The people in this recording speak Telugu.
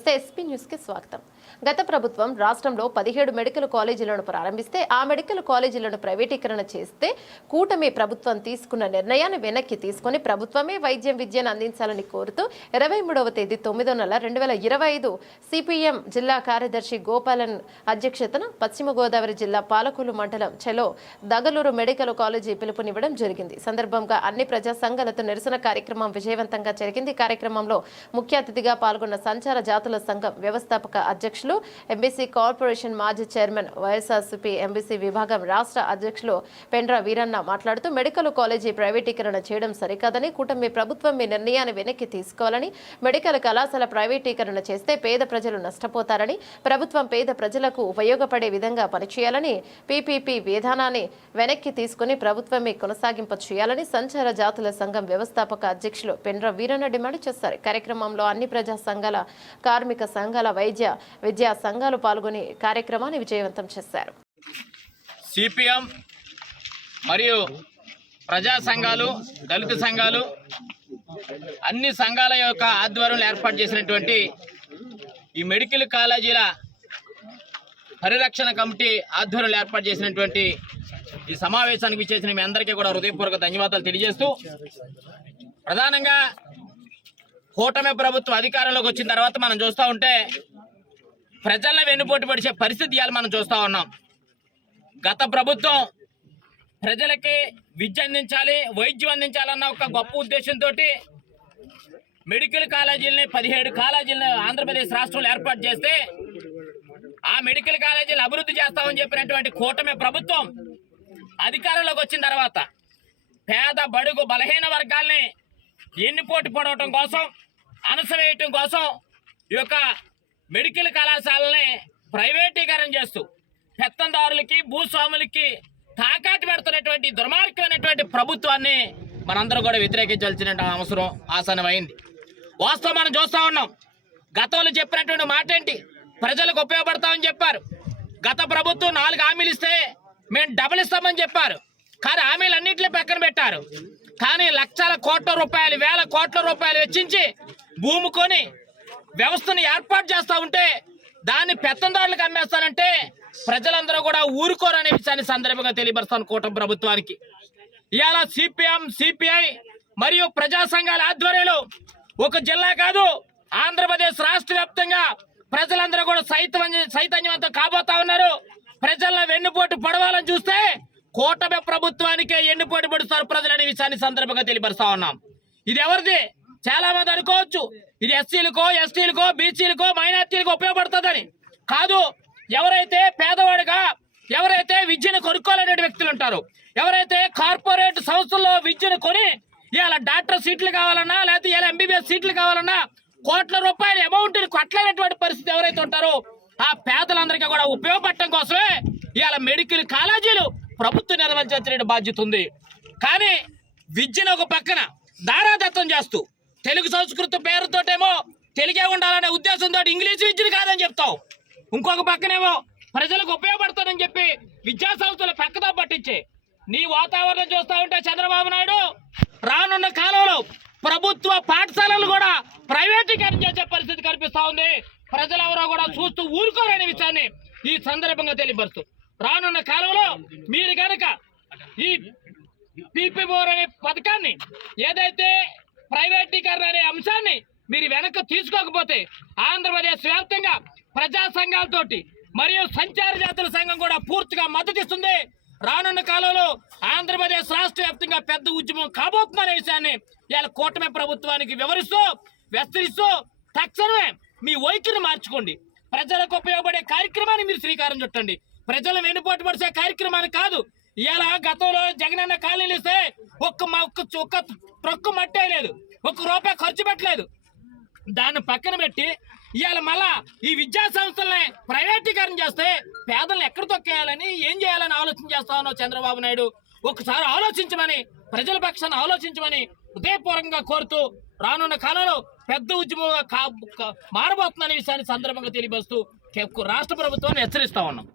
Gostei న్యూస్కి స్వాగతం. గత ప్రభుత్వం రాష్ట్రంలో పదిహేడు మెడికల్ కాలేజీలను ప్రారంభిస్తే ఆ మెడికల్ కాలేజీలను ప్రైవేటీకరణ చేస్తే కూటమి ప్రభుత్వం తీసుకున్న నిర్ణయాన్ని వెనక్కి తీసుకుని ప్రభుత్వమే వైద్యం విద్యను అందించాలని కోరుతూ ఇరవై మూడవ తేదీ తొమ్మిదో నెల రెండు వేల ఇరవై ఐదు సిపిఎం జిల్లా కార్యదర్శి గోపాలన్ అధ్యక్షతన పశ్చిమ గోదావరి జిల్లా పాలకులు మండలం చెలో దగలూరు మెడికల్ కాలేజీ పిలుపునివ్వడం జరిగింది. సందర్భంగా అన్ని ప్రజా సంఘాలతో నిరసన కార్యక్రమం విజయవంతంగా జరిగింది. కార్యక్రమంలో ముఖ్య అతిథిగా పాల్గొన్న సంచార జాతుల సంఘం వ్యవస్థాపక అధ్యక్షులు ఎంబీసీ కార్పొరేషన్ మాజీ చైర్మన్ వైఎస్ఆర్సీపీ ఎంబీసీ విభాగం రాష్ట్ర అధ్యక్షులు పెండ్ర వీరన్న మాట్లాడుతూ మెడికల్ కాలేజీ ప్రైవేటీకరణ చేయడం సరికాదని కూటమి ప్రభుత్వం మీ నిర్ణయాన్ని వెనక్కి తీసుకోవాలని మెడికల్ కళాశాల ప్రైవేటీకరణ చేస్తే పేద ప్రజలు నష్టపోతారని ప్రభుత్వం పేద ప్రజలకు ఉపయోగపడే విధంగా పనిచేయాలని పీపీపీ విధానాన్ని వెనక్కి తీసుకుని ప్రభుత్వమే కొనసాగింప చేయాలని సంచార జాతుల సంఘం వ్యవస్థాపక అధ్యక్షులు పెండ్ర వీరన్న డిమాండ్ చేశారు. కార్యక్రమంలో అన్ని ప్రజా సంఘాల కార్మిక సంఘ సంఘాల వైద్య విద్యా సంఘాలు పాల్గొని కార్యక్రమాన్ని విజయవంతం చేశారు. సిపిఎం మరియు ప్రజా సంఘాలు దళిత సంఘాలు అన్ని సంఘాల యొక్క ఆధ్వర్యంలో ఏర్పాటు చేసినటువంటి ఈ మెడికల్ కాలేజీల పరిరక్షణ కమిటీ ఆధ్వర్యంలో ఏర్పాటు చేసినటువంటి ఈ సమావేశానికి చేసిన మీ అందరికీ కూడా హృదయపూర్వక ధన్యవాదాలు తెలియజేస్తూ ప్రధానంగా కూటమి ప్రభుత్వం అధికారంలోకి వచ్చిన తర్వాత మనం చూస్తూ ఉంటే ప్రజల వెన్నుపోటు పడిచే పరిస్థితి ఇవాళ మనం చూస్తూ ఉన్నాం. గత ప్రభుత్వం ప్రజలకి విద్య అందించాలి వైద్యం అందించాలన్న ఒక గొప్ప ఉద్దేశంతో మెడికల్ కాలేజీలని పదిహేడు కాలేజీలను ఆంధ్రప్రదేశ్ రాష్ట్రంలో ఏర్పాటు చేస్తే ఆ మెడికల్ కాలేజీలు అభివృద్ధి చేస్తామని చెప్పినటువంటి కూటమి ప్రభుత్వం అధికారంలోకి వచ్చిన తర్వాత పేద బడుగు బలహీన వర్గాల్ని ఎన్నిపోటు పడవటం కోసం అణసవేయటం కోసం ఈ యొక్క మెడికల్ కళాశాలని ప్రైవేటీకరణ చేస్తూ పెత్తందారులకి భూస్వాములకి తాకాటి పెడుతున్నటువంటి దుర్మార్గమైనటువంటి ప్రభుత్వాన్ని మనందరం కూడా వ్యతిరేకించాల్సిన అవసరం ఆసనమైంది వాస్తవం మనం చూస్తూ ఉన్నాం. గతంలో చెప్పినటువంటి మాట ఏంటి ప్రజలకు ఉపయోగపడతామని చెప్పారు. గత ప్రభుత్వం నాలుగు హామీలు ఇస్తే మేము డబుల్ ఇస్తామని చెప్పారు. కానీ హామీలు అన్నింటినీ పక్కన పెట్టారు. కానీ లక్షల కోట్ల రూపాయలు వేల కోట్ల రూపాయలు వెచ్చించి భూమి కొని వ్యవస్థను ఏర్పాటు చేస్తూ ఉంటే దాన్ని పెత్తందారులకు అమ్మేస్తానంటే ప్రజలందరూ కూడా ఊరుకోరనే విషయాన్ని సందర్భంగా తెలియపరుస్తాను కూటమి ప్రభుత్వానికి. ఇవాళ సిపిఎం సిపిఐ మరియు ప్రజా సంఘాల ఆధ్వర్యంలో ఒక జిల్లా కాదు ఆంధ్రప్రదేశ్ రాష్ట్ర వ్యాప్తంగా ప్రజలందరూ కూడా సైతం చైతన్యవంతం కాబోతా ఉన్నారు. ప్రజల్లో వెన్నుపోటు పడవాలని చూస్తే కూటమి ప్రభుత్వానికే ఎన్నుపోటు పడుస్తారు ప్రజలు అనే విషయాన్ని సందర్భంగా తెలియపరుస్తా ఉన్నాం. ఇది ఎవరిది? చాలా మంది అనుకోవచ్చు. ఇది ఎస్సీలకో ఎస్టీలకో బీసీలకో మైనార్టీలకో ఉపయోగపడుతుందని. కాదు ఎవరైతే పేదవాడుగా ఎవరైతే విద్యను కొనుక్కోలేని వ్యక్తులు ఉంటారు ఎవరైతే కార్పొరేట్ సంస్థల్లో విద్యను కొని ఇవాళ డాక్టర్ సీట్లు కావాలన్నా లేకపోతే ఇలా ఎంబీబీఎస్ సీట్లు కావాలన్నా కోట్ల రూపాయల అమౌంట్ కొట్టలేనటువంటి పరిస్థితి ఎవరైతే ఉంటారో ఆ పేదలందరికీ కూడా ఉపయోగపడటం కోసమే ఇవాళ మెడికల్ కాలేజీలు ప్రభుత్వం నిర్వహించాల్సిన బాధ్యత ఉంది. కానీ విద్యను ఒక పక్కన దారాదత్తం చేస్తూ తెలుగు సంస్కృతి పేరుతోటేమో తెలుగే ఉండాలనే ఉద్దేశంతో ఇంగ్లీష్ విద్యను కాదని చెప్తావు. ఇంకొక పక్కనేమో ప్రజలకు ఉపయోగపడతానని చెప్పి విద్యా సంస్థలు పక్కతో పట్టించే నీ వాతావరణం చూస్తా ఉంటే చంద్రబాబు నాయుడు రానున్న కాలంలో ప్రభుత్వ పాఠశాలలు కూడా ప్రైవేటీకరణ చేసే పరిస్థితి కనిపిస్తూ ఉంది. ప్రజలెవరో కూడా చూస్తూ ఊరుకోరనే విషయాన్ని ఈ సందర్భంగా తెలియపరుస్తూ. రానున్న కాలంలో మీరు కనుక ఈ పీపీ అనే పథకాన్ని ఏదైతే ప్రైవేటీకరణ అనే అంశాన్ని మీరు వెనక్కి తీసుకోకపోతే ఆంధ్రప్రదేశ్ వ్యాప్తంగా ప్రజా సంఘాలతోటి మరియు సంచార జాతుల సంఘం కూడా పూర్తిగా మద్దతిస్తుంది. రానున్న కాలంలో ఆంధ్రప్రదేశ్ రాష్ట్ర వ్యాప్తంగా పెద్ద ఉద్యమం కాబోతుందనే విషయాన్ని ఇవాళ కూటమి ప్రభుత్వానికి వివరిస్తూ విస్తరిస్తూ తక్షణమే మీ వైఖరిని మార్చుకోండి. ప్రజలకు ఉపయోగపడే కార్యక్రమాన్ని మీరు శ్రీకారం చుట్టండి. ప్రజలు వెనుపోటు పడిసే కార్యక్రమాన్ని కాదు. ఇలా గతంలో జగనన్న ఖాళీలు ఇస్తే ఒక్క ఒక్క ఒక్క ప్రొక్కు మట్టే లేదు. ఒక్క రూపాయి ఖర్చు పెట్టలేదు. దాన్ని పక్కన పెట్టి ఇవాళ మళ్ళా ఈ విద్యా సంస్థల్ని ప్రైవేటీకరణ చేస్తే పేదలను ఎక్కడ తొక్కేయాలని ఏం చేయాలని ఆలోచన చేస్తా ఉన్నావు చంద్రబాబు నాయుడు? ఒకసారి ఆలోచించమని ప్రజల పక్షాన్ని ఆలోచించమని హృదయపూర్వకంగా కోరుతూ రానున్న కాలంలో పెద్ద ఉద్యమంగా కా మారబోతుందనే విషయాన్ని సందర్భంగా తెలియపరుస్తూ రాష్ట్ర ప్రభుత్వాన్ని హెచ్చరిస్తా ఉన్నాం.